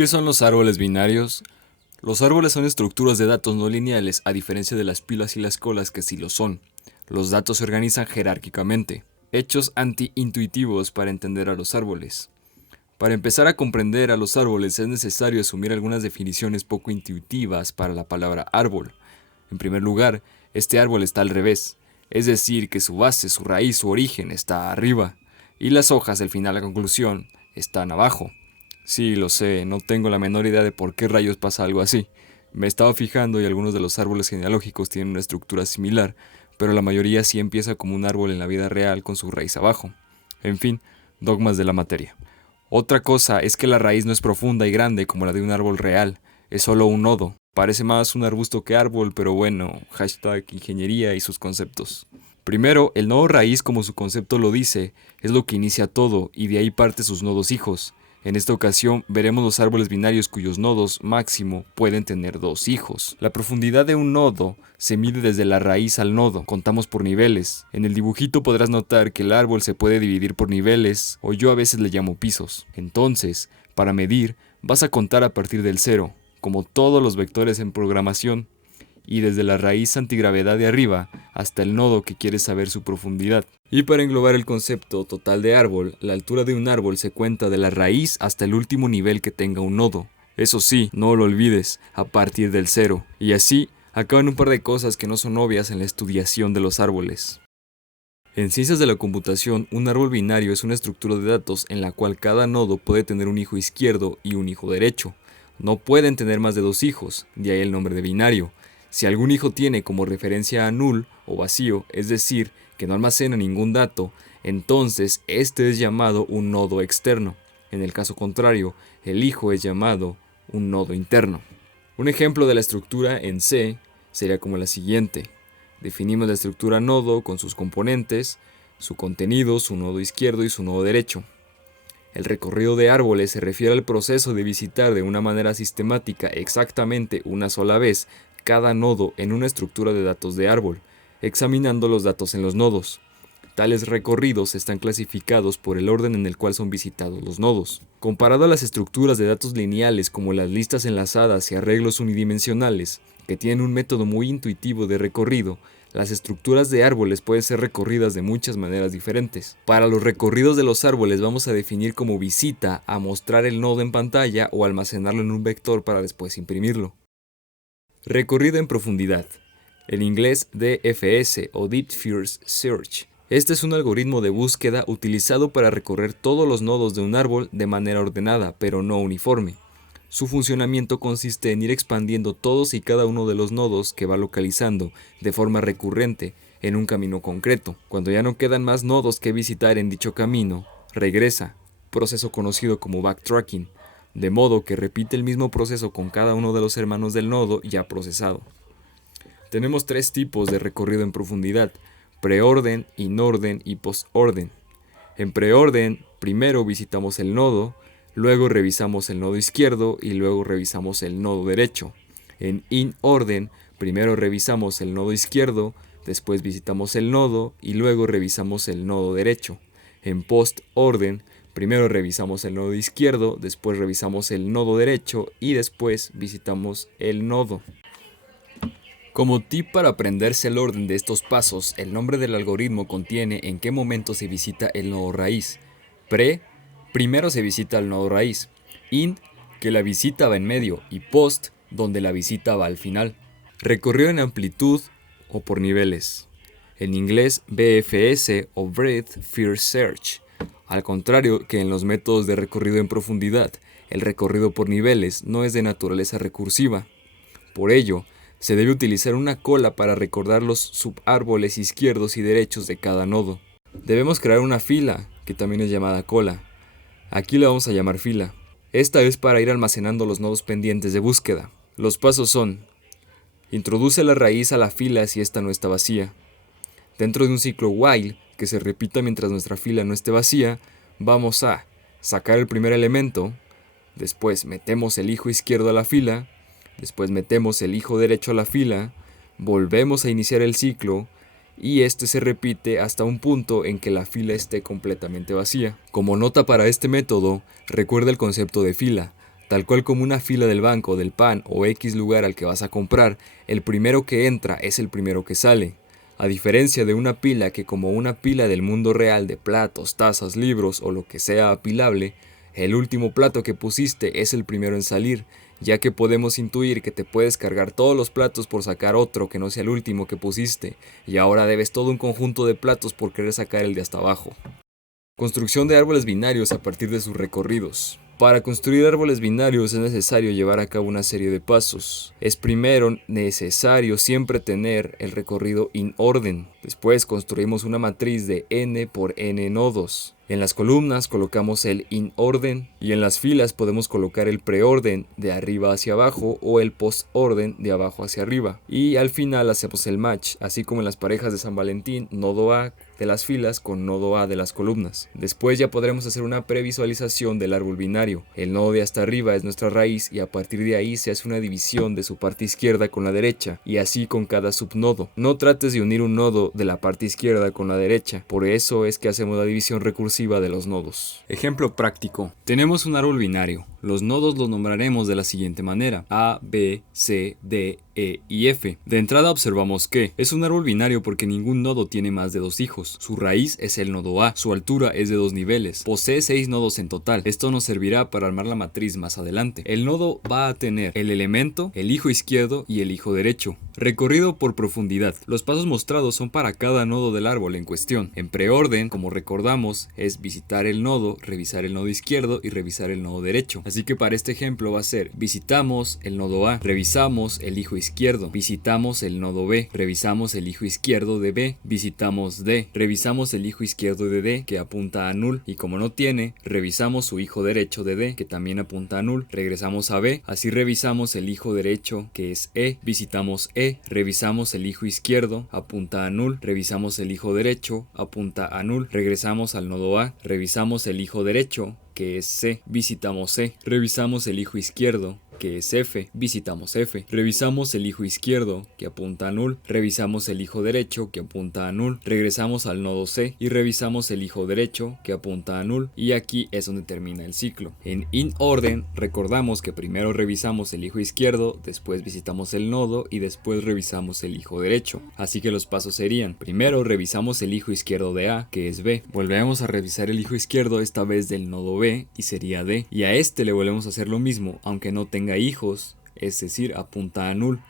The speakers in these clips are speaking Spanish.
¿Qué son los árboles binarios? Los árboles son estructuras de datos no lineales, a diferencia de las pilas y las colas que sí lo son. Los datos se organizan jerárquicamente, hechos anti-intuitivos para entender a los árboles. Para empezar a comprender a los árboles es necesario asumir algunas definiciones poco intuitivas para la palabra árbol. En primer lugar, este árbol está al revés, es decir, que su base, su raíz, su origen está arriba, y las hojas del final a la conclusión están abajo. Sí, lo sé, no tengo la menor idea de por qué rayos pasa algo así. Me estaba fijando y algunos de los árboles genealógicos tienen una estructura similar, pero la mayoría sí empieza como un árbol en la vida real con su raíz abajo. En fin, dogmas de la materia. Otra cosa es que la raíz no es profunda y grande como la de un árbol real, es solo un nodo. Parece más un arbusto que árbol, pero bueno, hashtag ingeniería y sus conceptos. Primero, el nodo raíz, como su concepto lo dice, es lo que inicia todo y de ahí parte sus nodos hijos. En esta ocasión veremos los árboles binarios cuyos nodos máximo pueden tener 2 hijos. La profundidad de un nodo se mide desde la raíz al nodo, contamos por niveles. En el dibujito podrás notar que el árbol se puede dividir por niveles, o yo a veces le llamo pisos. Entonces, para medir, vas a contar a partir del 0, como todos los vectores en programación, y desde la raíz antigravedad de arriba hasta el nodo que quieres saber su profundidad. Y para englobar el concepto total de árbol, la altura de un árbol se cuenta de la raíz hasta el último nivel que tenga un nodo. Eso sí, no lo olvides, a partir del 0. Y así acaban un par de cosas que no son obvias en la estudiación de los árboles. En ciencias de la computación, un árbol binario es una estructura de datos en la cual cada nodo puede tener un hijo izquierdo y un hijo derecho. No pueden tener más de 2 hijos, de ahí el nombre de binario. Si algún hijo tiene como referencia a null o vacío, es decir, que no almacena ningún dato, entonces este es llamado un nodo externo. En el caso contrario, el hijo es llamado un nodo interno. Un ejemplo de la estructura en C sería como la siguiente. Definimos la estructura nodo con sus componentes, su contenido, su nodo izquierdo y su nodo derecho. El recorrido de árboles se refiere al proceso de visitar de una manera sistemática exactamente una sola vez cada nodo en una estructura de datos de árbol, examinando los datos en los nodos. Tales recorridos están clasificados por el orden en el cual son visitados los nodos. Comparado a las estructuras de datos lineales como las listas enlazadas y arreglos unidimensionales, que tienen un método muy intuitivo de recorrido, las estructuras de árboles pueden ser recorridas de muchas maneras diferentes. Para los recorridos de los árboles vamos a definir como visita a mostrar el nodo en pantalla o almacenarlo en un vector para después imprimirlo. Recorrido en profundidad. En inglés DFS o Deep First Search. Este es un algoritmo de búsqueda utilizado para recorrer todos los nodos de un árbol de manera ordenada, pero no uniforme. Su funcionamiento consiste en ir expandiendo todos y cada uno de los nodos que va localizando de forma recurrente en un camino concreto. Cuando ya no quedan más nodos que visitar en dicho camino, regresa, proceso conocido como backtracking, de modo que repite el mismo proceso con cada uno de los hermanos del nodo ya procesado. Tenemos 3 tipos de recorrido en profundidad: preorden, inorden y postorden. En preorden, primero visitamos el nodo, luego revisamos el nodo izquierdo y luego revisamos el nodo derecho. En inorden, primero revisamos el nodo izquierdo, después visitamos el nodo y luego revisamos el nodo derecho. En postorden, primero revisamos el nodo izquierdo, después revisamos el nodo derecho y después visitamos el nodo. Como tip para aprenderse el orden de estos pasos, el nombre del algoritmo contiene en qué momento se visita el nodo raíz. Primero se visita el nodo raíz. In, que la visita va en medio, y post, donde la visita va al final. Recorrido en amplitud o por niveles. En inglés BFS o Breadth First Search. Al contrario que en los métodos de recorrido en profundidad, el recorrido por niveles no es de naturaleza recursiva. Por ello, se debe utilizar una cola para recordar los subárboles izquierdos y derechos de cada nodo. Debemos crear una fila, que también es llamada cola. Aquí la vamos a llamar fila. Esta es para ir almacenando los nodos pendientes de búsqueda. Los pasos son: introduce la raíz a la fila si esta no está vacía. Dentro de un ciclo while, que se repita mientras nuestra fila no esté vacía, vamos a sacar el primer elemento, después metemos el hijo izquierdo a la fila, después metemos el hijo derecho a la fila, volvemos a iniciar el ciclo y este se repite hasta un punto en que la fila esté completamente vacía. Como nota para este método, recuerda el concepto de fila. Tal cual como una fila del banco, del pan o X lugar al que vas a comprar, el primero que entra es el primero que sale. A diferencia de una pila que, como una pila del mundo real de platos, tazas, libros o lo que sea apilable, el último plato que pusiste es el primero en salir, ya que podemos intuir que te puedes cargar todos los platos por sacar otro que no sea el último que pusiste, y ahora debes todo un conjunto de platos por querer sacar el de hasta abajo. Construcción de árboles binarios a partir de sus recorridos. Para construir árboles binarios es necesario llevar a cabo una serie de pasos. Es primero necesario siempre tener el recorrido in orden. Después construimos una matriz de n por n nodos. En las columnas colocamos el in orden y en las filas podemos colocar el preorden de arriba hacia abajo o el postorden de abajo hacia arriba. Y al final hacemos el match, así como en las parejas de San Valentín, nodo A de las filas con nodo A de las columnas. Después ya podremos hacer una previsualización del árbol binario. El nodo de hasta arriba es nuestra raíz y a partir de ahí se hace una división de su parte izquierda con la derecha y así con cada subnodo. No trates de unir un nodo de la parte izquierda con la derecha, por eso es que hacemos la división recursiva de los nodos. Ejemplo práctico. Tenemos un árbol binario. Los nodos los nombraremos de la siguiente manera: A, B, C, D, E y F. De entrada observamos que es un árbol binario porque ningún nodo tiene más de 2 hijos. Su raíz es el nodo A, su altura es de 2 niveles. Posee 6 nodos en total. Esto nos servirá para armar la matriz más adelante. El nodo va a tener el elemento, el hijo izquierdo y el hijo derecho. Recorrido por profundidad. Los pasos mostrados son para cada nodo del árbol en cuestión. En preorden, como recordamos, es visitar el nodo, revisar el nodo izquierdo y revisar el nodo derecho. Así que para este ejemplo va a ser: visitamos el nodo A, revisamos el hijo izquierdo, visitamos el nodo B, revisamos el hijo izquierdo de B, visitamos D, revisamos el hijo izquierdo de D que apunta a null y como no tiene, revisamos su hijo derecho de D que también apunta a null, regresamos a B, así revisamos el hijo derecho que es E, visitamos E, revisamos el hijo izquierdo, apunta a null, revisamos el hijo derecho, apunta a null, regresamos al nodo A, revisamos el hijo derecho que es C, visitamos C, revisamos el hijo izquierdo que es F, visitamos F, revisamos el hijo izquierdo que apunta a null, revisamos el hijo derecho que apunta a null, regresamos al nodo C y revisamos el hijo derecho que apunta a null y aquí es donde termina el ciclo. En in orden recordamos que primero revisamos el hijo izquierdo, después visitamos el nodo y después revisamos el hijo derecho. Así que los pasos serían: primero revisamos el hijo izquierdo de A que es B, volvemos a revisar el hijo izquierdo esta vez del nodo B y sería D y a este le volvemos a hacer lo mismo aunque no tenga hijos, es decir, apunta a null.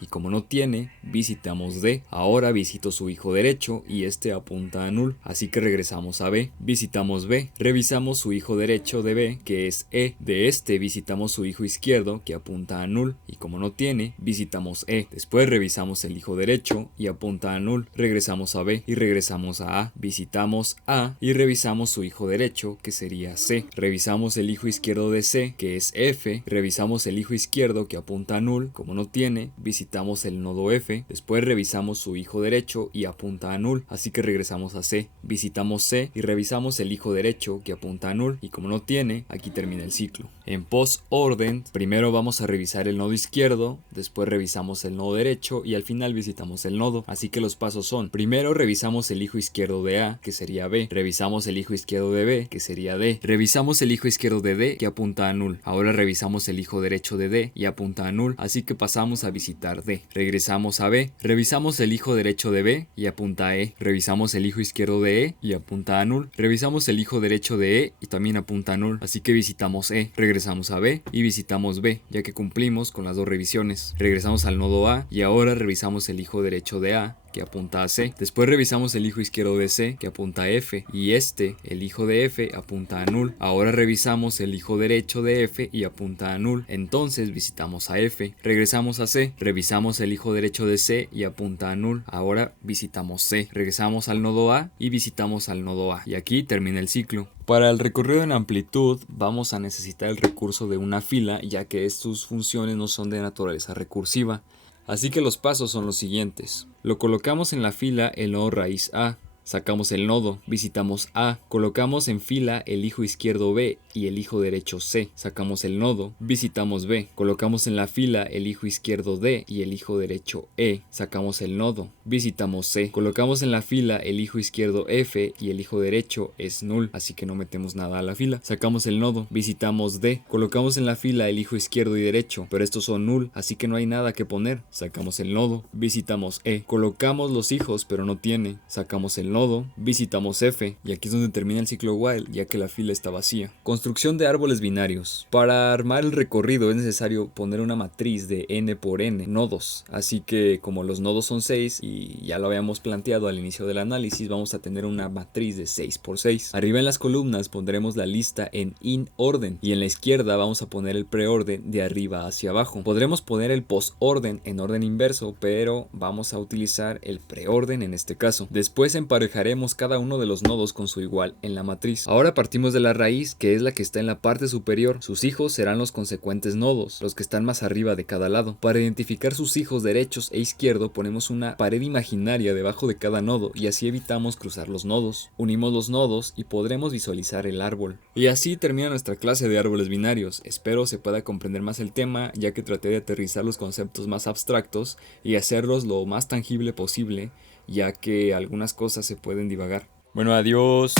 Y como no tiene, visitamos D. Ahora visito su hijo derecho y este apunta a null, así que regresamos a B. Visitamos B, revisamos su hijo derecho de B, que es E. De este visitamos su hijo izquierdo, que apunta a null, y como no tiene, visitamos E. Después revisamos el hijo derecho y apunta a null, regresamos a B y regresamos a A. Visitamos A y revisamos su hijo derecho, que sería C. Revisamos el hijo izquierdo de C, que es F. Revisamos el hijo izquierdo que apunta a null, como no tiene, visitamos el nodo F, después revisamos su hijo derecho y apunta a null, así que regresamos a C, visitamos C y revisamos el hijo derecho que apunta a null y como no tiene, aquí termina el ciclo. En post orden, primero vamos a revisar el nodo izquierdo, después revisamos el nodo derecho y al final visitamos el nodo, así que los pasos son: primero revisamos el hijo izquierdo de A, que sería B, revisamos el hijo izquierdo de B, que sería D, revisamos el hijo izquierdo de D, que apunta a null, ahora revisamos el hijo derecho de D y apunta a null, así que pasamos a visitar D. Regresamos a B, revisamos el hijo derecho de B y apunta a E, revisamos el hijo izquierdo de E y apunta a null, revisamos el hijo derecho de E y también apunta a null, así que visitamos E, regresamos a B y visitamos B, ya que cumplimos con las dos revisiones. Regresamos al nodo A y ahora revisamos el hijo derecho de A, que apunta a C. Después revisamos el hijo izquierdo de C, que apunta a F, y este, el hijo de F, apunta a null. Ahora revisamos el hijo derecho de F y apunta a null. Entonces visitamos a F, regresamos a C, revisamos el hijo derecho de C y apunta a null. Ahora visitamos C, regresamos al nodo A y visitamos al nodo A. Y aquí termina el ciclo. Para el recorrido en amplitud vamos a necesitar el recurso de una fila, ya que sus funciones no son de naturaleza recursiva. Así que los pasos son los siguientes. Lo colocamos en la fila el nodo raíz A, sacamos el nodo, visitamos A, colocamos en fila el hijo izquierdo B y el hijo derecho C, sacamos el nodo, visitamos B, colocamos en la fila el hijo izquierdo D y el hijo derecho E, sacamos el nodo, visitamos C, colocamos en la fila el hijo izquierdo F y el hijo derecho es null, así que no metemos nada a la fila, sacamos el nodo, visitamos D, colocamos en la fila el hijo izquierdo y derecho, pero estos son null, así que no hay nada que poner, sacamos el nodo, visitamos E, colocamos los hijos pero no tiene, sacamos el nodo, visitamos F y aquí es donde termina el ciclo while ya que la fila está vacía. Construcción de árboles binarios. Para armar el recorrido es necesario poner una matriz de n por n nodos, así que como los nodos son 6 y ya lo habíamos planteado al inicio del análisis, vamos a tener una matriz de 6 por 6. Arriba en las columnas pondremos la lista en in orden y en la izquierda vamos a poner el preorden de arriba hacia abajo. Podremos poner el postorden en orden inverso, pero vamos a utilizar el preorden en este caso. Después emparejaremos cada uno de los nodos con su igual en la matriz. Ahora partimos de la raíz, que es la que está en la parte superior. Sus hijos serán los consecuentes nodos, los que están más arriba de cada lado. Para identificar sus hijos derechos e izquierdo ponemos una pared imaginaria debajo de cada nodo y así evitamos cruzar los nodos. Unimos los nodos y podremos visualizar el árbol. Y así termina nuestra clase de árboles binarios. Espero se pueda comprender más el tema, ya que traté de aterrizar los conceptos más abstractos y hacerlos lo más tangible posible, ya que algunas cosas se pueden divagar. Bueno, adiós.